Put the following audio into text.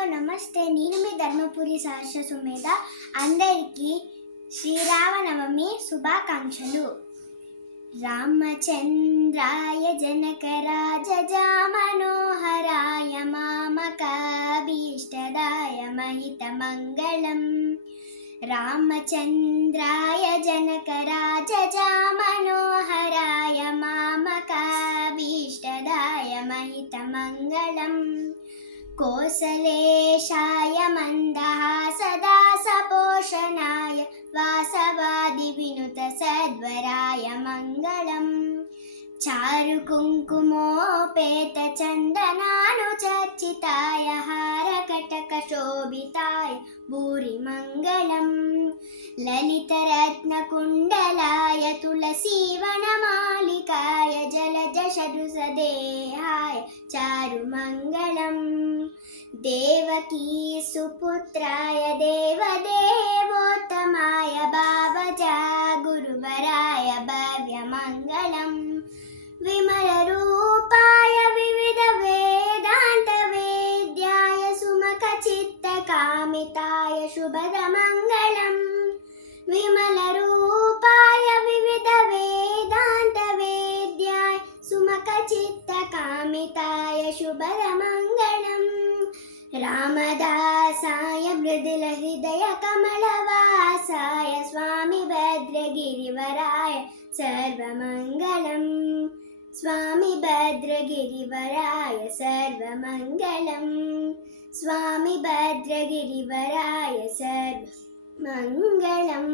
హలో నమస్తే. నేను మీ ధర్మపురి సహస్ర సుమేధ. అందరికీ శ్రీరామనవమి శుభాకాంక్షలు. రామచంద్రాయ జనకరాజజా మనోహరాయ మామకాభీష్టదాయ మహితమంగళం. రామచంద్రాయ జనకరాజజా మనోహరాయ మామకాభీష్టదాయ మహితమంగళం. కోసలేశాయ మందహాసదాసపోషణాయ వాసవాదివినుత సద్వరాయ మంగళం. చారుకుంకుమోపేత చందనానుచర్చితాయ హారకటకశోభితాయ భూరిమంగళం. లలితరత్నకుండలాయ తులసీవనమాలికాయ జలజషడుసదేహాయ చారుమంగళం. దేవకీ సుపుత్రాయ దేవదేవోత్తమాయ భావజా గురువరాయ భవ్యమంగళం. విమలరూపాయ వివిధ వేదాంత వేద్యాయ సుమఖచిత్తకామితాయ శుభదమంగళం. విమలరూపాయ వివిధ వేదాంత వేద్యాయ సుమఖచిత్తకామితాయ శుభదమంగళం. రామదాసాయ మృదుల హృదయ కమలవాసాయ స్వామి భద్రగిరివరాయ సర్వమంగళం. స్వామి భద్రగిరివరాయ సర్వమంగళం. స్వామి భద్రగిరివరాయ సర్వమంగళం.